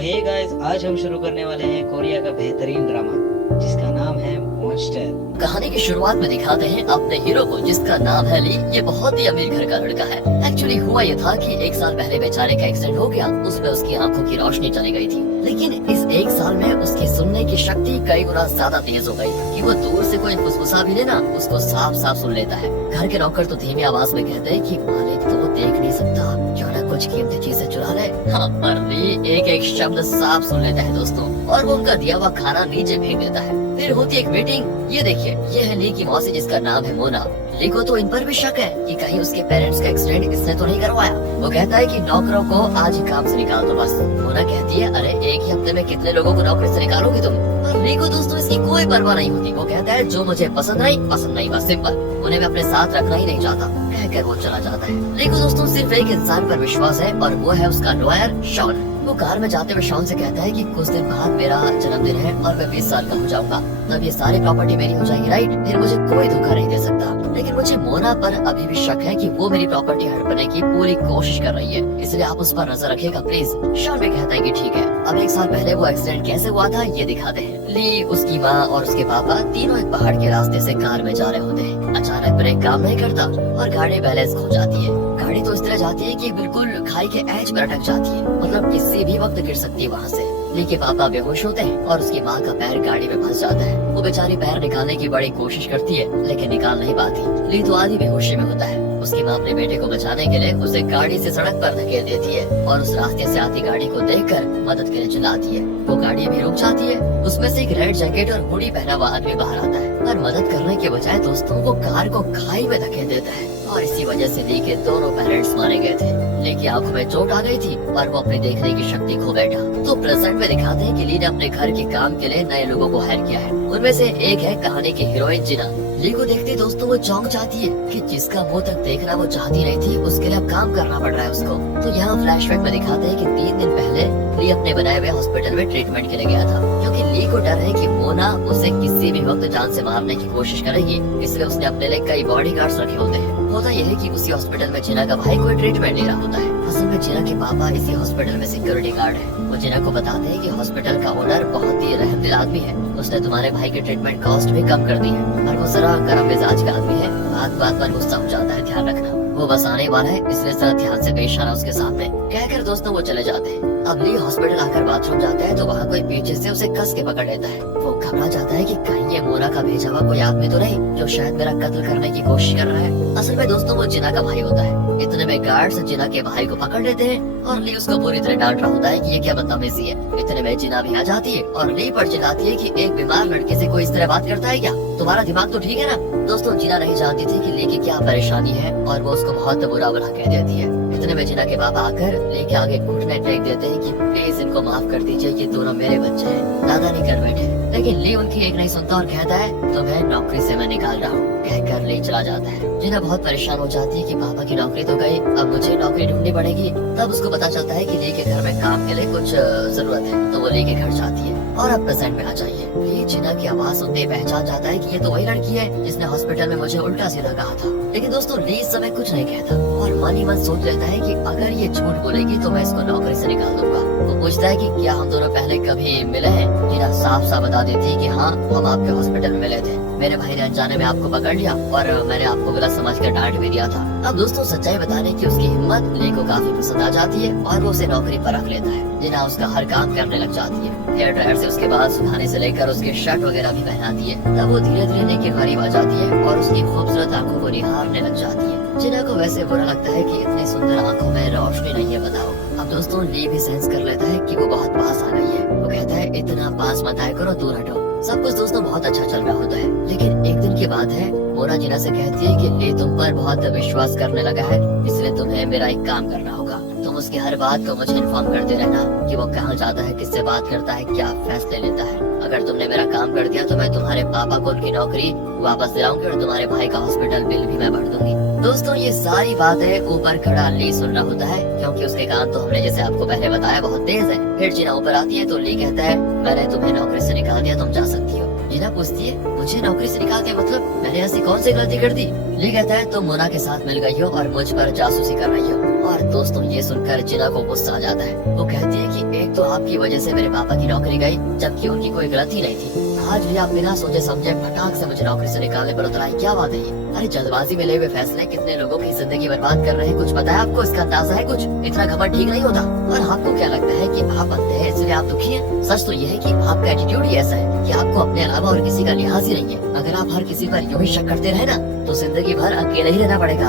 Hey guys, आज हम शुरू करने वाले हैं कोरिया का बेहतरीन ड्रामा जिसका नाम है मॉन्स्टर। कहानी की शुरुआत में दिखाते हैं अपने हीरो को जिसका नाम है ली। ये बहुत ही अमीर घर का लड़का है। एक्चुअली हुआ ये था कि 1 साल पहले बेचारे का एक्सीडेंट हो गया, उसमें उसकी आंखों की रोशनी चली गई थी। लेकिन इस 1 साल में उसकी सुनने की शक्ति कई गुना ज्यादा तेज हो गई कि वो दूर से कोई फुसफुसा भी लेना उसको साफ साफ सुन लेता है। घर के नौकर तो धीमी आवाज में कहते हैं कि मालिक तो वो देख नहीं सकता, क्यों ना कुछ कीमती चीजें चुरा ले। हाँ, पर ली एक एक शब्द साफ सुन लेता है दोस्तों, और वो उनका दिया हुआ खाना नीचे फेंक देता है। फिर होती एक मीटिंग। ये देखिए, ये है ली की मौसी जिसका नाम है मोना। ली को तो इन पर भी शक है कि कहीं उसके पेरेंट्स का एक्सीडेंट इसने तो नहीं करवाया। वो कहता है कि नौकरों को आज ही काम से निकाल दो बस। मोना कहती है, अरे एक ही हफ्ते में कितने लोगों को नौकरी से निकालोगी तुम। पर ली को दोस्तों इसकी कोई परवाह नहीं होती। वो कहता है जो मुझे पसंद नहीं बस सिंपल, उन्हें मैं अपने साथ रखना ही नहीं चाहता, कहकर वो चला जाता है। ली को दोस्तों सिर्फ एक इंसान पर विश्वास है और वो है उसका लॉयर शॉन। वो कार में जाते हुए शॉन से कहता है कि कुछ दिन बाद मेरा जन्मदिन है और मैं 20 साल का हो जाऊंगा, तब ये सारी प्रॉपर्टी मेरी हो जाएगी, राइट? फिर मुझे कोई धोखा नहीं दे सकता। लेकिन मुझे मोना पर अभी भी शक है कि वो मेरी प्रॉपर्टी हड़पने की पूरी कोशिश कर रही है, इसलिए आप उस पर नजर रखिएगा प्लीज। शॉन भी कहता है कि ठीक है। अब 1 साल पहले वो एक्सीडेंट कैसे हुआ था ये दिखाते हैं। ली, उसकी माँ और उसके पापा तीनों एक पहाड़ के रास्ते से कार में जा रहे होते हैं। अचानक ब्रेक काम नहीं करता और गाड़ी बैलेंस खो जाती है। गाड़ी तो इस तरह जाती है कि बिल्कुल खाई के एज पर अटक जाती है, मतलब किसी भी वक्त गिर सकती है वहाँ से। ली के पापा बेहोश होते हैं और उसकी माँ का पैर गाड़ी में फंस जाता है। वो बेचारी पैर निकालने की बड़ी कोशिश करती है लेकिन निकाल नहीं पाती। ली तो आधी बेहोशी में होता है। उसकी माँ अपने बेटे को बचाने के लिए उसे गाड़ी से सड़क पर धकेल देती है और उस रास्ते से आती गाड़ी को देखकर मदद के लिए चिल्लाती है। वो गाड़ी भी रुक जाती है। उसमें से एक रेड जैकेट और हुडी पहना हुआ आदमी बाहर आता है, पर मदद करने के बजाय दोस्तों वो कार को खाई में धकेल देता है और इसी वजह से ली के दोनों पेरेंट्स मारे गए थे। ली की आंखों में चोट आ गई थी और वो अपनी देखने की शक्ति खो बैठा। तो प्रेजेंट में दिखाते हैं कि ली ने अपने घर के काम के लिए नए लोगों को हायर किया है। उनमें से एक है कहानी की हीरोइन जिना। ली को देखते दोस्तों वो चौंक जाती है कि जिसका मुंह तक देखना वो चाहती नहीं थी, उसके लिए अब काम करना पड़ रहा है उसको। तो यहाँ फ्लैशबैक में दिखाते हैं कि 3 दिन पहले ली अपने बनाए हुए हॉस्पिटल में ट्रीटमेंट के लिए गया था, क्योंकि ली को डर है कि मोना उसे किसी भी वक्त जान से मारने की कोशिश करेगी, इसलिए उसने अपने लिए कई बॉडीगार्ड्स रखे होते हैं। होता यह है कि उसी हॉस्पिटल में जिना का भाई कोई ट्रीटमेंट ले रहा होता है। असल में जिना के पापा इसी हॉस्पिटल में सिक्योरिटी गार्ड है। वो जिना को बताते हैं कि हॉस्पिटल का ओनर बहुत ही रहमदिल आदमी है, उसने तुम्हारे भाई की ट्रीटमेंट कॉस्ट भी कम कर दी है, और वो जरा गर्म मिजाज का आदमी है, बात बात पर गुस्सा हो जाता है, ध्यान रखना। वो बस आने वाला है, इसलिए जरा ध्यान से पेश आना उसके सामने, कहकर दोस्तों वो चले जाते हैं। अब ली हॉस्पिटल आकर बाथरूम जाता है तो वहाँ कोई पीछे से उसे कस के पकड़ लेता है। वो घबरा जाता है कि कहीं ये मोना का भेजा हुआ कोई आदमी तो नहीं जो शायद मेरा कत्ल करने की कोशिश कर रहा है। असल में दोस्तों वो जिना का भाई होता है। इतने में गार्ड्स जिना के भाई को पकड़ लेते हैं और ली उसको पूरी तरह डांट रहा होता है कि ये क्या बदतमीजी है। इतने में जिना भी आ जाती है और ली पर चिल्लाती है कि एक बीमार लड़के से कोई इस तरह बात करता है क्या? तुम्हारा दिमाग तो ठीक है ना? दोस्तों जिना नहीं जानती थी कि ली की क्या परेशानी है और वो उसको बहुत बुरा भला कह देती है। इतने में जिना के पापा आकर ली के आगे घुटने टेक देते हैं कि प्लीज इनको माफ कर दीजिए, ये दोनों मेरे बच्चे हैं, दादा नहीं कर बैठे। लेकिन ली उनकी एक नहीं सुनता और कहता है तुम्हें नौकरी से मैं निकाल रहा हूँ, कहकर ली चला जाता है। जिना बहुत परेशान हो जाती है कि पापा की नौकरी तो गई, अब मुझे नौकरी ढूंढनी पड़ेगी। तब उसको पता चलता है कि ली के घर में काम के लिए कुछ जरूरत है, तो वो ली के घर जाती है। और अब प्रेजेंट में आ जाइए। ली जिना की आवाज सुनते ही पहचान जाता है कि ये तो वही लड़की है जिसने हॉस्पिटल में मुझे उल्टा सीधा कहा था। लेकिन दोस्तों ली इस समय कुछ नहीं कहता और मन ही मन सोच लेता है कि अगर ये झूठ बोलेगी तो मैं इसको नौकरी से निकाल दूंगा। वो पूछता है कि क्या हम दोनों पहले कभी मिले हैं? जिना साफ साफ बता देती है कि हाँ, हम आपके हॉस्पिटल में मिले थे, मेरे भाई ने अनजाने में आपको पकड़ लिया और मैंने आपको गलत समझकर डांट भी दिया था। अब दोस्तों सच्चाई बताने की उसकी हिम्मत ली को काफी पसंद आ जाती है और वो उसे नौकरी पर रख लेता है। जिना उसका हर काम करने लग जाती है, हेयर ड्रायर से उसके बाल सुखाने से लेकर उसके शर्ट वगैरह भी पहनाती है। तब वो धीरे धीरे ली के करीब आ जाती है और उसकी खूबसूरत आंखों को निहारने लग जाती है। जिना को वैसे बुरा लगता है कि इतनी सुंदर आंखों में रोशनी नहीं है, बताओ। अब दोस्तों ली भी सेंस कर लेता है कि वो बहुत पास आ गई है। वो कहता है इतना पास मत आया करो, दूर हटो। सब कुछ दोस्तों बहुत अच्छा चल रहा होता है, लेकिन एक दिन की बात है, मोना जिना से कहती है कि ली तुम पर बहुत विश्वास करने लगा है, इसलिए तुम्हें मेरा एक काम करना होगा। तुम उसकी हर बात को मुझे इन्फॉर्म करते रहना कि वो कहाँ जाता है, किससे बात करता है, क्या फैसले लेता है। अगर तुमने मेरा काम कर दिया तो मैं तुम्हारे पापा को उनकी नौकरी वापस दिलाऊंगी और तुम्हारे भाई का हॉस्पिटल बिल भी मैं भर दूंगी। दोस्तों ये सारी बातें ऊपर खड़ा ली सुन रहा होता है, क्योंकि उसके कान तो हमने जैसे आपको पहले बताया बहुत तेज है। फिर जिना ऊपर आती है तो ली कहता है मैंने तुम्हें नौकरी से निकाल दिया, तुम जा सकती हो। जिना पूछती है मुझे नौकरी से निकाल दिया मतलब, मैंने ऐसी कौन सी गलती कर दी? ली कहता है तुम मोना के साथ मिल गई हो और मुझ पर जासूसी कर रही हो। और दोस्तों ये सुनकर जिना को गुस्सा आ जाता है। वो कहती है कि एक तो आपकी वजह से मेरे पापा की नौकरी गई, जबकि उनकी कोई गलती नहीं थी। आज भी आप बिना सोचे समझे फटाक से मुझे नौकरी से निकालने पर उतराई, क्या बात है ये? अरे जल्दबाजी में ले हुए फैसले कितने लोगों की जिंदगी बर्बाद कर रहे हैं, कुछ पता है आपको? इसका अंदाजा है कुछ? इतना घमंड ठीक नहीं होता। और आपको क्या लगता है कि आप अंधे हैं इसलिए आप दुखी हैं? सच तो ये है कि आपका एटीट्यूड ही ऐसा है कि आपको अपने अलावा और किसी का लिहाज ही नहीं है। अगर आप हर किसी पर यूं ही शक करते रहे ना तो जिंदगी भर अकेले ही रहना पड़ेगा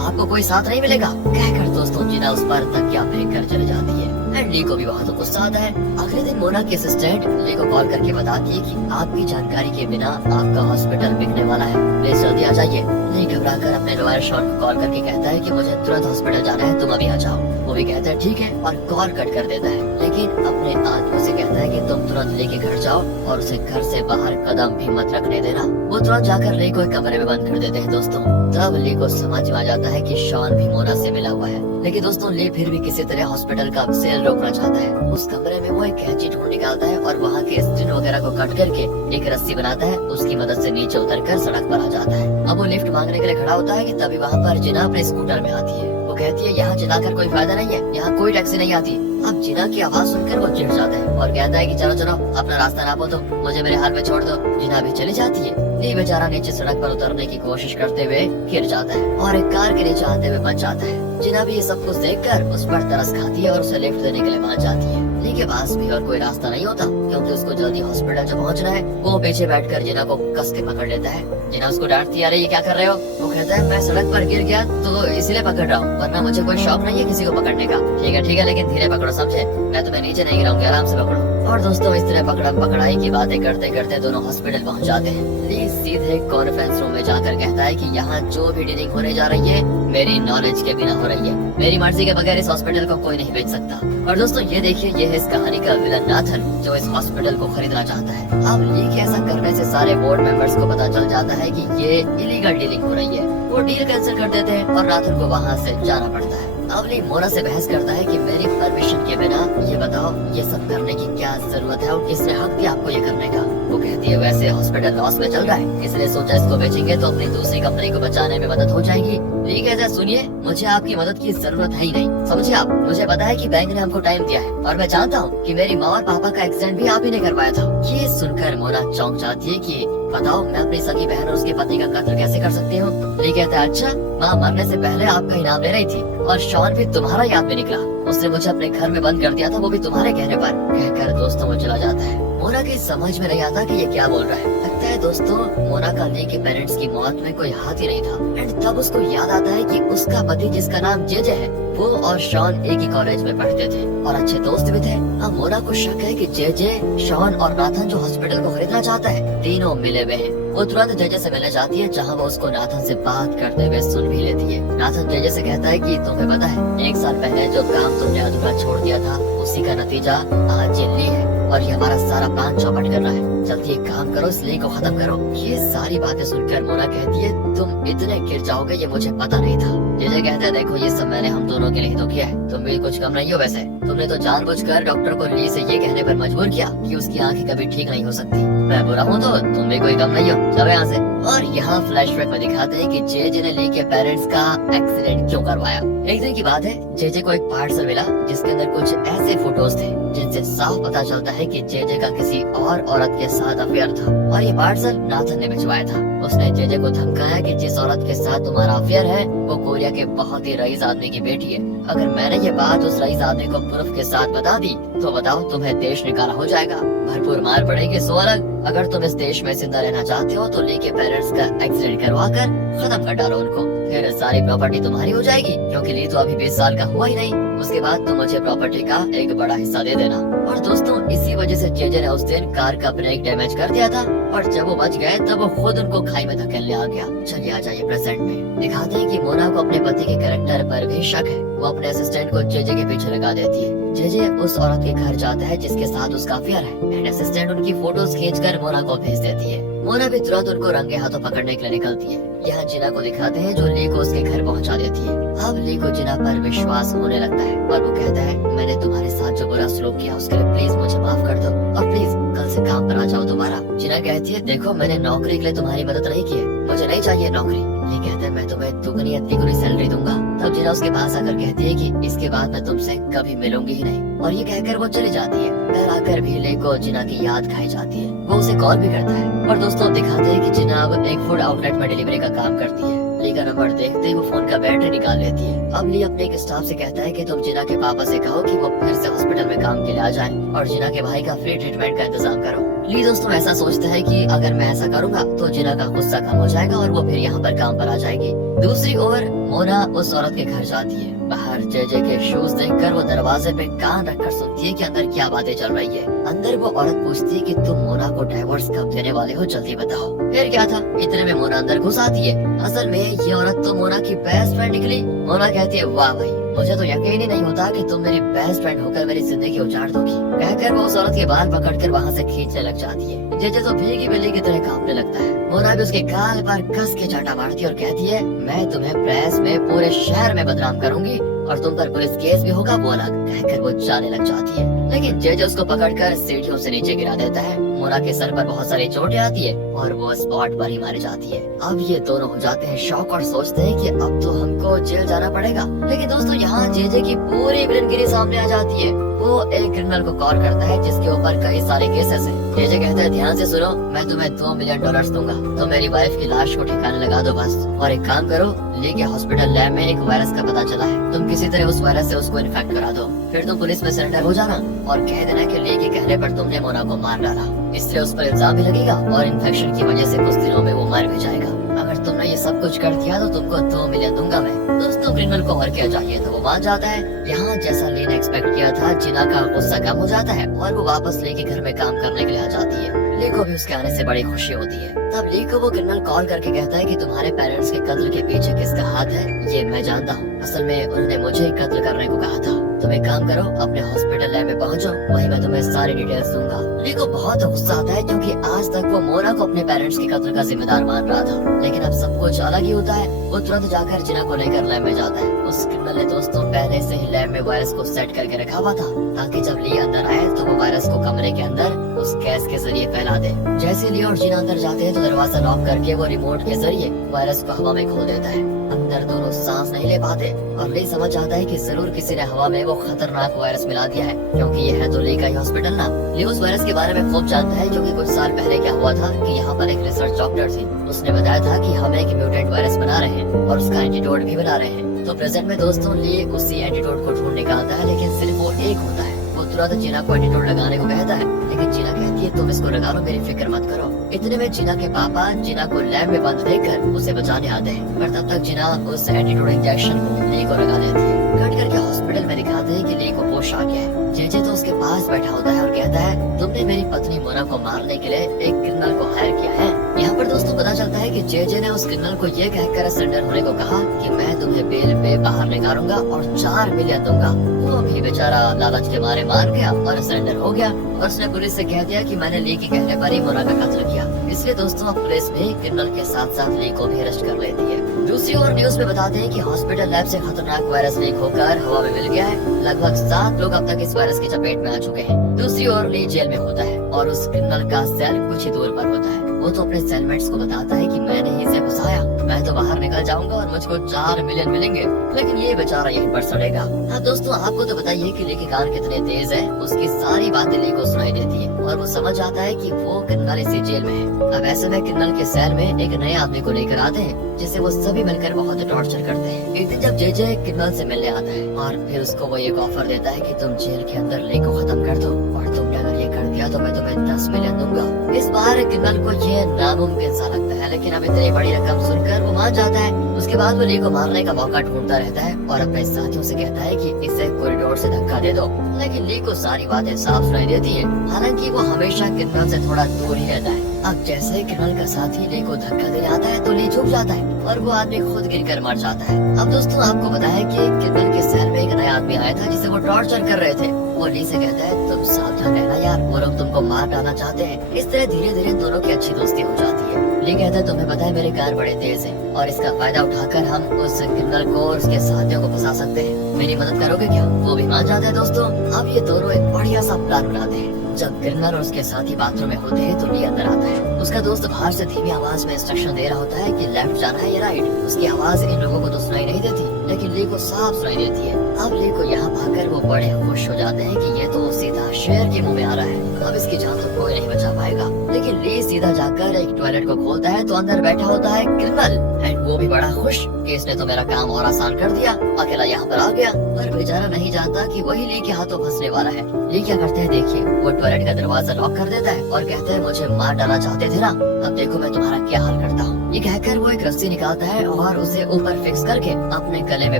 आपको कोई साथ नहीं मिलेगा। कहकर दोस्तों जीना उस पर तक क्या फेंक कर चले जाती है। एंड ली को भी बहुत गुस्सा आता है। अगले दिन मोना की असिस्टेंट ली को कॉल करके बताती है कि आपकी जानकारी के बिना आपका हॉस्पिटल बिकने वाला है, प्लीज जल्दी आ जाइए। ली घबराकर अपने लॉयर शॉन को कॉल करके कहता है कि मुझे तुरंत हॉस्पिटल जाना है, तुम अभी आ जाओ। वो भी कहता है ठीक है और कॉल कट कर देता है, लेकिन अपने आदमी से कहता है कि तुम तुरंत लेके घर जाओ और उसे घर से बाहर कदम भी मत रखने देना। वो तुरंत जाकर ली को एक कमरे में बंद कर देते हैं दोस्तों। तब ली को समझ में आ जाता है कि शॉन भी मोना से मिला हुआ है, लेकिन दोस्तों ली फिर भी किसी तरह हॉस्पिटल का सेल रोकना चाहता है। उस कमरे में वो एक कैंची ढूंढ निकालता है और वहाँ के स्टिन वगैरह को कट करके एक रस्सी बनाता है, उसकी मदद से नीचे उतरकर सड़क पर आ जाता है। अब वो लिफ्ट मांगने के लिए खड़ा होता है कि तभी वहाँ पर जिना अपने स्कूटर में आती है। वो कहती है यहाँ चिल्लाकर कोई फायदा नहीं है, यहाँ कोई टैक्सी नहीं आती। अब जिना की आवाज सुनकर वो चिढ़ जाता है और कहता है कि चलो चलो अपना रास्ता नापो, तो मुझे मेरे हाल में छोड़ दो। जिना भी चली जाती है। ये बेचारा नीचे सड़क पर उतरने की कोशिश करते हुए गिर जाता है और एक कार के नीचे आते हुए बच जाता है। जिना भी ये सब कुछ देखकर उस पर तरस खाती है और उसे लिफ्ट देने के लिए मान जाती है। ली के पास भी और कोई रास्ता नहीं होता क्योंकि उसको जल्दी हॉस्पिटल जब पहुंचना है। वो पीछे बैठकर जिना को कस के पकड़ लेता है। जिना उसको डांटती है, अरे ये क्या कर रहे हो? वो कहता है मैं सड़क पर गिर गया तो इसीलिए पकड़ रहा हूँ, वरना मुझे कोई शौक नहीं है किसी को पकड़ने का। ठीक है लेकिन धीरे पकड़ो, समझे? मैं तुम्हें नीचे नहीं गिराऊंगी, आराम से पकड़ो। और दोस्तों इस तरह पकड़म पकड़ाई की बातें करते करते दोनों हॉस्पिटल पहुंच जाते हैं। ली सीधे कॉन्फ्रेंस रूम में जाकर कहता है कि यहाँ जो भी डीलिंग होने जा रही है मेरी नॉलेज के बिना हो रही है, मेरी मर्जी के बगैर इस हॉस्पिटल को कोई नहीं बेच सकता। और दोस्तों ये देखिए, ये है इस कहानी का विलन नाथन जो इस हॉस्पिटल को खरीदना चाहता है। अब ली के ऐसा करने से सारे बोर्ड मेंबर्स को पता चल जाता है कि ये इलीगल डीलिंग हो रही है। वो डील कैंसिल कर देते हैं और नाथन को वहाँ से जाना पड़ता है। अब ली मोना से बहस करता है कि मेरी परमिशन के बिना ये बताओ ये सब करने की क्या जरूरत है और किसने हक दिया आपको ये करने का? वो कहती है वैसे हॉस्पिटल लॉस में चल रहा है, इसलिए सोचा इसको बेचेंगे तो अपनी दूसरी कंपनी को बचाने में मदद हो जाएगी। ली कहता है सुनिए, मुझे आपकी मदद की जरूरत है ही नहीं, समझे आप? मुझे पता है कि बैंक ने हमको टाइम दिया है और मैं जानता हूँ कि मेरी माँ और पापा का एक्सीडेंट भी आप ही ने करवाया था। ये सुनकर मोना चौंक जाती है कि बताओ मैं अपनी सगी बहन और उसके पति का कत्ल कैसे कर सकती हूँ? ली कहता है अच्छा, माँ मरने से पहले आपका इनाम ले रही थी और शॉन भी तुम्हारा याद में निकला, उसने मुझे अपने घर में बंद कर दिया था, वो भी तुम्हारे कहने पर। कहकर दोस्तों वो चला जाता है। मोना की समझ में नहीं आता कि ये क्या बोल रहा है। लगता है दोस्तों मोना का ली के पेरेंट्स की मौत में कोई हाथ ही नहीं था। एंड तब उसको याद आता है कि उसका पति जिसका नाम जेजे है वो और शॉन एक ही कॉलेज में पढ़ते थे और अच्छे दोस्त भी थे। अब मोना को शक है कि जेजे, शॉन और नाथन जो हॉस्पिटल को खरीदना चाहता है तीनों मिले हुए हैं। वो तुरंत जेजे से मिलने जाती है जहाँ वो उसको नाथन से बात करते हुए सुन भी लेती है। नाथन जेजे से कहता है कि तुम्हें पता है 1 साल पहले जो काम तुमने अधूरा छोड़ दिया था उसी का नतीजा आज ये ली है और ये हमारा सारा प्लान चौपट करना है। जल्दी एक काम करो, इस ली को खत्म करो। ये सारी बातें सुनकर मोना कहती है तुम इतने गिर जाओगे ये मुझे पता नहीं था। जेजे कहता है देखो ये सब मैंने हम दोनों के लिए तो किया है, तुम भी कुछ कम नहीं हो। वैसे तुमने तो जानबूझकर डॉक्टर को ली से ये कहने पर मजबूर किया कि उसकी आंखें कभी ठीक नहीं हो सकती। मैं बुरा हूँ तो तुम भी कोई कम नहीं हो, चलो यहाँ से। और यहाँ फ्लैशबैक में दिखाते हैं कि जेजे ने ली के पेरेंट्स का एक्सीडेंट क्यों करवाया। एक दिन की बात है, जेजे को एक पार्सल मिला जिसके अंदर कुछ ऐसे फोटोज थे जिनसे साफ पता चलता है कि जेजे का किसी और औरत के साथ अफेयर था और ये पार्सल नाथन ने भिजवाया था। उसने जेजे को धमकाया कि जिस औरत के साथ तुम्हारा अफेयर है वो कोरिया के बहुत ही रईस आदमी की बेटी है। अगर मैंने ये बात उस रईस आदमी को प्रूफ के साथ बता दी तो बताओ तुम्हें देश निकाला हो जाएगा, भरपूर मार पड़ेगी। सो अलग अगर तुम इस देश में जिंदा रहना चाहते हो तो ली के पेरेंट्स का एक्सीडेंट करवा कर खत्म कर डालो उनको, फिर सारी प्रॉपर्टी तुम्हारी हो जाएगी क्योंकि ली तो अभी 20 साल का हुआ ही नहीं। उसके बाद तुम मुझे प्रॉपर्टी का एक बड़ा हिस्सा दे देना। और दोस्तों इसी वजह से जेजे ने उस दिन कार का ब्रेक डैमेज कर दिया था और जब वो बच गए तब वो खुद उनको खाई में धकेलने आ गया। चलिए आ जाइए प्रेजेंट में। दिखाते हैं कि मोना को अपने पति के कैरेक्टर पर भी शक है। वो अपने असिस्टेंट को जेजे के पीछे लगा देती है। जेजे उस औरत के घर जाता है जिसके साथ उसका अफेयर है एंड असिस्टेंट उनकी फोटोज खींचकर मोना को भेज देती है। मोना भी तुरंत उनको रंगे हाथों पकड़ने के लिए निकलती है। यहाँ जिना को दिखाते हैं जो ली को उसके घर पहुँचा देती है। अब ली को जिना पर विश्वास होने लगता है और वो कहता है मैंने तुम्हारे साथ जो बुरा सलूक किया उसके लिए प्लीज मुझे माफ कर दो और प्लीज कल से काम पर आ जाओ दोबारा। जिना कहती है देखो मैंने नौकरी के लिए तुम्हारी मदद नहीं की है, मुझे नहीं चाहिए नौकरी। ये कहता है मैं तुम्हें दुगनी या तिगुनी सैलरी दूंगा। तब जिना उसके पास आकर कहती है कि इसके बाद मैं तुमसे कभी मिलूंगी ही नहीं। और ये कहकर वो चली जाती है। घर आकर भी ले को जिना की याद खाई जाती है। वो उसे कॉल भी करता है और दोस्तों दिखाते हैं कि जिना अब एक फूड आउटलेट में डिलीवरी का काम करती है। ली का नंबर देखते ही वो फोन का बैटरी निकाल लेती है। अब ली अपने एक स्टाफ से कहता है कि तुम जिना के पापा से कहो कि वो फिर से हॉस्पिटल में काम के लिए आ जाएं और जिना के भाई का फ्री ट्रीटमेंट का इंतजाम करो। ली दोस्तों ऐसा सोचता है कि अगर मैं ऐसा करूंगा तो जिना का गुस्सा कम हो जाएगा और वो फिर यहाँ पर काम पर आ जाएगी। दूसरी ओर मोना उस औरत के घर जाती है। बाहर जेजे के शूज देखकर वो दरवाजे पे कान रखकर सुनती है कि अंदर क्या बातें चल रही है। अंदर वो औरत पूछती है कि तुम मोना को डाइवोर्स कब देने वाले हो, जल्दी बताओ। फिर क्या था, इतने में मोना अंदर घुस आती है। असल में ये औरत तो मोना की बेस्ट फ्रेंड निकली। मोना कहती है, वाह भाई, मुझे तो यकीन ही नहीं होता कि तुम मेरी बेस्ट फ्रेंड होकर मेरी जिंदगी उजाड़ दोगी। कहकर वो उस औरत के बाल पकड़कर वहाँ से खींचने लग जाती है। जेजे तो भीगी बिल्ली की तरह कांपने लगता है। मोना भी उसके गाल पर कस के चाटा मारती है और कहती है, मैं तुम्हें प्रेस में पूरे शहर में बदनाम करूंगी और तुम पर पुलिस केस भी होगा, वो अलग। कहकर वो जाने लग जाती है। लेकिन जेजे उसको पकड़कर सीढ़ियों से नीचे गिरा देता है। मोना के सर पर बहुत सारी चोटें आती है और वो स्पॉट पर ही मारी जाती है। अब ये दोनों हो जाते हैं शॉक और सोचते हैं कि अब तो हमको जेल जाना पड़ेगा। लेकिन दोस्तों यहाँ जेजे की पूरी विलनगिरी सामने आ जाती है। वो एक क्रिमिनल को कॉल करता है जिसके ऊपर कई सारे केसेस हैं। जेजे कहता है, ध्यान से सुनो, मैं तुम्हें $2 मिलियन दूंगा तो मेरी वाइफ की लाश को ठिकाने लगा दो बस। और एक काम करो, ली के हॉस्पिटल लैब में एक वायरस का पता चला है, तुम किसी तरह उस वायरस से उसको इन्फेक्ट करा दो। फिर तुम पुलिस में सरेंडर हो जाना और कह देना कि ली के कहने पर तुमने मोना को मार डाला। इससे उस पर इल्जाम भी लगेगा और इन्फेक्शन की वजह से कुछ दिनों में वो मर भी जाएगा। अगर तुमने ये सब कुछ कर दिया तो तुमको $2 मिलियन दूंगा मैं। दोस्तों क्रिमिनल को और क्या चाहिए, तो वो मान जाता है। यहाँ जैसा ली ने एक्सपेक्ट किया था, जिना का गुस्सा कम हो जाता है और वो वापस ली के घर में काम करने के लिए आ जाती है। ली को भी उसके आने से बड़ी खुशी होती है। तब ली को वो क्रिमिनल कॉल करके कहता है कि तुम्हारे पेरेंट्स के कत्ल के पीछे किसका हाथ है ये मैं जानता हूँ। असल में उन्होंने मुझे ही कत्ल करने को कहा था। तुम एक काम करो, अपने हॉस्पिटल लैब में पहुंचो, वहीं मैं तुम्हें सारी डिटेल्स दूंगा। ली को बहुत गुस्सा आता है क्योंकि आज तक वो मोना को अपने पेरेंट्स के कत्ल का जिम्मेदार मान रहा था। लेकिन अब सब कुछ अलग ही होता है। वो तुरंत जाकर जिना को लेकर लैब में जाता है। उस क्रिमिनल ने दोस्तों पहले से ही लैब में वायरस को सेट करके रखा हुआ था ताकि जब ली अंदर आए तो वो वायरस को कमरे के अंदर उस गैस के जरिए फैला दे। जैसे ली और जिना अंदर जाते हैं तो दरवाजा लॉक करके वो रिमोट के जरिए वायरस को हवा में खोल देता है। अंदर दोनों सांस नहीं ले पाते और ली समझ जाता है कि जरूर किसी ने हवा में वो खतरनाक वायरस मिला दिया है, क्योंकि ये है तो ली का ही हॉस्पिटल ना। ली उस वायरस के बारे में खूब जानता है क्योंकि कुछ साल पहले क्या हुआ था कि यहाँ पर एक रिसर्च डॉक्टर थी, उसने बताया था कि हम एक म्यूटेंट वायरस बना रहे हैं और उसका एंटीडोट भी बना रहे हैं। तो प्रेजेंट में दोस्तों ली उसी एंटीडोट को ढूंढ निकालता है, लेकिन सिर्फ वो एक होता है। वो तुरंत जिना को एंटीडोट लगाने को कहता है, लेकिन जिना कहती है तुम इसको लगा लो, मेरी फिक्र मत करो। इतने में जिना के पापा जिना को लैब में बंद देखकर उसे बचाने आते हैं, पर तब तक जिना उस एंटीडोट इंजेक्शन को ली को लगा देती है। कट करके हॉस्पिटल में दिखाते हैं कि ली को होश आ गया है। जेजे तो उसके पास बैठा होता है और कहता है, तुमने मेरी पत्नी मोना को मारने के लिए एक क्रिमिनल को हायर किया है। यहाँ पर दोस्तों पता चलता है कि जेजे ने उस क्रिमिनल को ये कहकर सरेंडर होने को कहा कि मैं तुम्हें बेल पे बाहर निकालूंगा और $4 मिलियन दूंगा। वो भी बेचारा लालच के मारे मान गया और सरेंडर हो गया और उसने पुलिस से कह दिया कि मैंने ली के कहने पर ही मोना का कत्ल किया। इसलिए दोस्तों पुलिस भी क्रिमिनल के साथ साथ ली को भी अरेस्ट कर लेती है। दूसरी ओर न्यूज में बताते हैं कि हॉस्पिटल लैब से खतरनाक वायरस लीक होकर हवा में मिल गया है। लगभग 7 लोग अब तक इस वायरस की चपेट में आ चुके हैं। दूसरी ओर ली जेल में होता है और उस क्रिमिनल का सेल कुछ ही दूर पर होता है। वो तो अपने सेलमेट्स को बताता है कि मैंने ही इसे फंसाया, मैं तो बाहर निकल जाऊंगा और मुझको $4 मिलियन मिलेंगे। लेकिन ये बेचारा यहीं पर सड़ेगा। हाँ दोस्तों आपको तो बताइए कि ली के कान कितने तेज है। उसकी सारी बातें ली को सुनाई देती है और वो समझ आता है कि वो क्रिमिनल इसी जेल में है। अब ऐसे में क्रिमिनल के सेल में एक नए आदमी को लेकर आते हैं जिसे वो सभी मिलकर बहुत टॉर्चर करते हैं। एक दिन जब जेजे क्रिमिनल से मिलने आता है और फिर उसको वो एक ऑफर देता है कि तुम जेल के अंदर ली को खत्म कर दो और तुमने अगर ये कर दिया तो मैं तुम्हें $10 मिलियन दूंगा। इस बार क्रिमिनल को ये नामुमकिन सा लगता है, लेकिन अब इतनी बड़ी रकम सुनकर वो मान जाता है। उसके बाद वो ली को मारने का मौका ढूंढता रहता है और अपने साथियों से कहता है कि इसे कॉरिडोर से धक्का दे दो, लेकिन ली को सारी बातें साफ सुनाई देती है। हालांकि वो हमेशा क्रिमिनल से थोड़ा दूर ही रहता है। अब जैसे ही क्रिमिनल का साथी ली को धक्का देने आता है तो ली झुक जाता है और वो आदमी खुद गिरकर मर जाता है। अब दोस्तों आपको पता है कि क्रिमिनल के सेल में एक नया आदमी आया था जिसे वो टॉर्चर कर रहे थे। वो ली से कहता है तुम सावधान रहना यार, वो लोग तुमको मार डालना चाहते हैं। इस तरह धीरे धीरे दोनों की अच्छी दोस्ती हो जाती है। ली कहता है तुम्हें पता है मेरे कान बड़े तेज हैं और इसका फायदा उठाकर हम उस क्रिमिनल को और उसके साथियों को फंसा सकते हैं, मेरी मदद करोगे क्या? वो भी मान जाता है। दोस्तों अब ये दोनों एक बढ़िया सा प्लान बनाते हैं। जब क्रिमिनल और उसके साथी बाथरूम में होते हैं तो ली अंदर आता है। उसका दोस्त बाहर से धीमी आवाज में इंस्ट्रक्शन दे रहा होता है कि लेफ्ट जाना है या राइट। उसकी आवाज इन लोगों को तो सुनाई नहीं देती, लेकिन ली को साफ सुनाई देती है। अब ली को यहाँ पाकर वो बड़े खुश हो जाते हैं कि ये तो सीधा शेर के मुंह में आ रहा है, अब इसकी जान तो कोई नहीं बचा पाएगा। लेकिन ली सीधा जाकर एक टॉयलेट को खोलता है तो अंदर बैठा होता है क्रिमिनल, एंड वो भी बड़ा खुश कि इसने तो मेरा काम और आसान कर दिया, अकेला यहाँ पर आ गया। पर बेचारा नहीं जानता कि वही ली के हाथों फंसने वाला है। ली क्या करते हैं देखिए, वो टॉयलेट का दरवाजा लॉक कर देता है और कहते हैं मुझे मार डालना चाहते थे ना, अब देखो मैं तुम्हारा क्या हाल करता हूँ। ये कहकर वो एक रस्सी निकालता है और उसे ऊपर फिक्स करके अपने गले में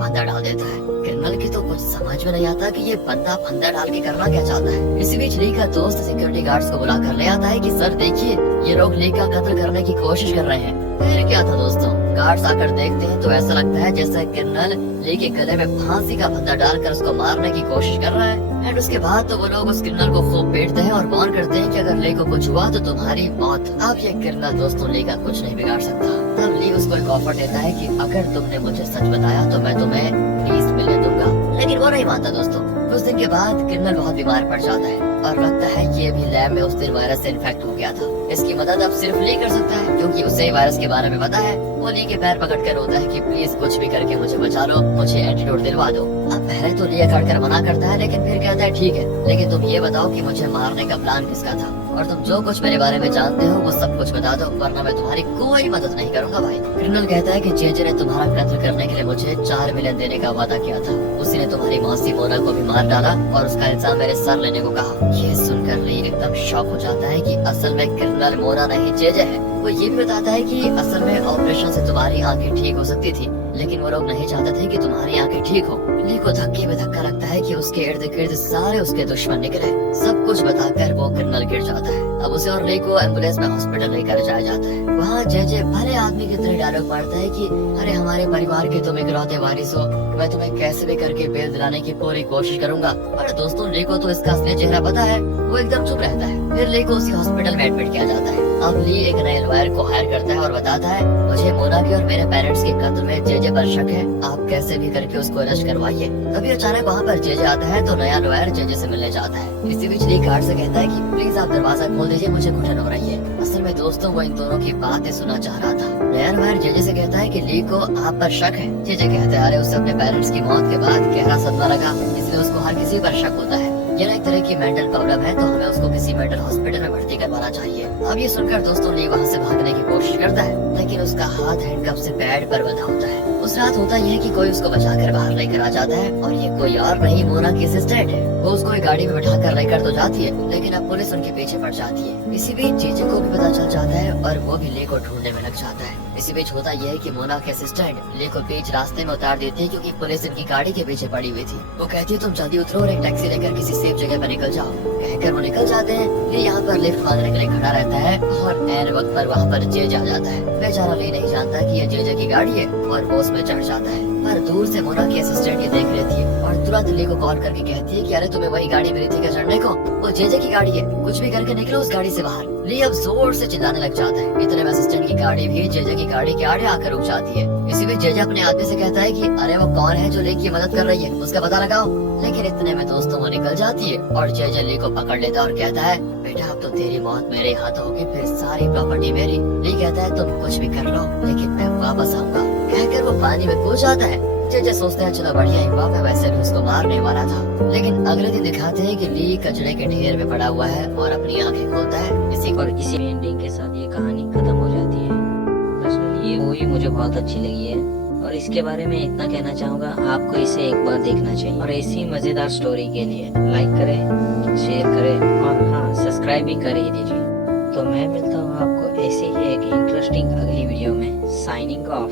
फंदा डाल देता है। क्रिमिनल की तो कुछ समझ में नहीं आता कि ये बंदा फंदा डाल के करना क्या चाहता है। इसी बीच ली का दोस्त सिक्योरिटी गार्ड्स को बुला कर ले आता है कि सर देखिए ये लोग ली का कत्ल करने की कोशिश कर रहे हैं। फिर क्या था दोस्तों, गार्ड्स आकर देखते हैं तो ऐसा लगता है जैसे क्रिमिनल ली के गले में फांसी का फंदा डालकर उसको मारने की कोशिश कर रहा है। एंड उसके बाद तो वो लोग उस क्रिमिनल को खूब पीटते हैं और वार्न करते हैं कि अगर ली को कुछ हुआ तो तुम्हारी मौत। अब ये क्रिमिनल दोस्तों ली का कुछ नहीं बिगाड़ सकता। तब ली उसको एक ऑफर देता है कि अगर तुमने मुझे सच बताया तो मैं तुम्हें 20 मिलियन दूंगा, लेकिन वो नहीं मानता दोस्तों। कुछ दिन के बाद क्रिमिनल बहुत बीमार पड़ जाता है और लगता है ये भी लैब में उस दिन वायरस से इन्फेक्ट हो गया था। इसकी मदद अब सिर्फ ली कर सकता है क्योंकि उसे वायरस के बारे में पता है। वो ली के पैर पकड़ कर रोता है कि प्लीज कुछ भी करके मुझे बचा लो, मुझे एंटीडोट दिलवा दो। अब पहले तो ली अकड़ कर मना करता है, लेकिन फिर कहता है ठीक है, लेकिन तुम ये बताओ कि मुझे मारने का प्लान किसका था और तुम जो कुछ मेरे बारे में जानते हो वो सब कुछ बता दो, वरना मैं तुम्हारी कोई मदद नहीं करूंगा भाई। क्रिमिनल कहता है कि जेजे ने तुम्हारा कत्ल करने के लिए मुझे 4 मिलियन देने का वादा किया था, उसी ने तुम्हारी मौसी मोना को भी मार डाला और उसका इल्जाम मेरे सर लेने को कहा। ये सुनकर ली एकदम शॉक हो जाता है कि असल में क्रिमिनल मोना नहीं जेजे है। वो ये भी बताता है कि असल में ऑपरेशन से तुम्हारी आंखें ठीक हो सकती थी, लेकिन वो लोग नहीं चाहते थे कि तुम्हारी आंखें ठीक हो। ली को धक्के में धक्का लगता है कि उसके इर्द गिर्द सारे उसके दुश्मन निकले। सब कुछ बताकर वो क्रिमिनल गिर जाता है। अब उसे और ली को एम्बुलेंस में हॉस्पिटल लेकर जाया जाता है। वहाँ जेजे भले आदमी की तरह डायलॉग मारता है कि अरे हमारे परिवार के तुम इकलौते वारिस हो, मैं तुम्हें कैसे भी करके बेल दिलाने की पूरी कोशिश करूंगा। पर दोस्तों ली को तो इसका असली चेहरा पता है, वो एकदम चुप रहता है। फिर ली को उसी हॉस्पिटल में एडमिट किया जाता है। अब ली एक नए लॉयर को हायर करता है और बताता है मुझे मोना के और मेरे पेरेंट्स के कत्ल में जेजे पर शक है, आप कैसे भी करके उसको अरेस्ट करवाइए। तभी अचानक वहाँ पर जेजे आता है तो नया लॉयर जेजे से मिलने जाता है। इसी बीच ली गार्ड से कहता है कि प्लीज आप दरवाजा खोल दीजिए, मुझे घुटन हो रही है। असल में दोस्तों वो इन दोनों की बातें सुनना चाह रहा था। नया लॉयर जेजे से कहता है कि ली को आप पर शक है। जेजे कहते हैं अरे उसे अपने पेरेंट्स की मौत के बाद गहरा सदमा लगा, इसलिए उसको हर किसी पर शक होता है। ये एक तरह की मेंटल प्रॉब्लम है तो हमें उसको किसी मेंटल हॉस्पिटल में भर्ती करवाना चाहिए। अब ये सुनकर दोस्तों ली वहाँ से भागने की कोशिश करता है, लेकिन उसका हाथ हैंडकफ से बेड पर बंधा होता है। उस रात होता यह है कि कोई उसको बचाकर बाहर लेकर आ जाता है और ये कोई और नहीं मोना की असिस्टेंट है। वो उसको एक गाड़ी में बैठाकर लेकर तो जाती है, लेकिन अब पुलिस उनके पीछे पड़ जाती है। इसी बीच जेजे को भी पता चल जाता है और वो भी ली को ढूंढने में लग जाता है। इसी बीच होता यह है कि मोना के असिस्टेंट ली को बीच रास्ते में उतार देती है क्योंकि पुलिस इनकी गाड़ी के पीछे पड़ी हुई थी। वो कहती है तुम जल्दी उतरो और एक टैक्सी लेकर किसी सेफ जगह पर निकल जाओ। कहकर वो निकल जाते हैं। ली यहाँ पर लिफ्ट मांगने के लिए खड़ा रहता है और ऐन वक्त पर वहाँ पर जेजे आ जाता है। बेचारा ली नहीं जानता कि ये जेजे की गाड़ी है और वो उसमें चढ़ जाता है। पर दूर से मोना की असिस्टेंट ये देख लेती है और तुरंत ली को कॉल करके कहती है कि अरे तुम्हें वही गाड़ी मिली थी क्या चढ़ने को, वो जेजे की गाड़ी है, कुछ भी करके निकलो उस गाड़ी से बाहर। ली अब जोर से चिल्लाने लग जाता है। इतने में असिस्टेंट की गाड़ी भी जेजे की गाड़ी के आड़े आकर रुक जाती है। इसी बीच जेजे अपने आदमी से कहता है कि अरे वो कौन है जो ली की मदद कर रही है, उसका पता लगाओ। लेकिन इतने में दोस्तों वो निकल जाती है और जेजे ली को पकड़ लेता है और कहता है बेटा अब तो तेरी मौत मेरे हाथों होगी, फिर सारी प्रॉपर्टी मेरी। ली कहता है तुम कुछ भी कर लो लेकिन मैं वापस आऊंगा। कहकर वो पानी में कूद जाता है। जेजे सोचते हैं चलो बढ़िया ही हुआ, मैं वैसे भी उसको मारने वाला था। लेकिन अगले दिन दिखाते हैं कि ली कचरे के ढेर में पड़ा हुआ है और अपनी आंखें खोलता है। इसी एंडिंग के साथ ये कहानी खत्म हो जाती है। पर्सनली ये मूवी मुझे बहुत अच्छी लगी है और इसके बारे में इतना कहना चाहूँगा, आपको इसे एक बार देखना चाहिए। और ऐसी मजेदार स्टोरी के लिए लाइक करें, शेयर करें और हाँ सब्सक्राइब भी कर ही दीजिए। तो मैं मिलता हूँ आपको ऐसे ही एक इंटरेस्टिंग अगली वीडियो में। Signing off.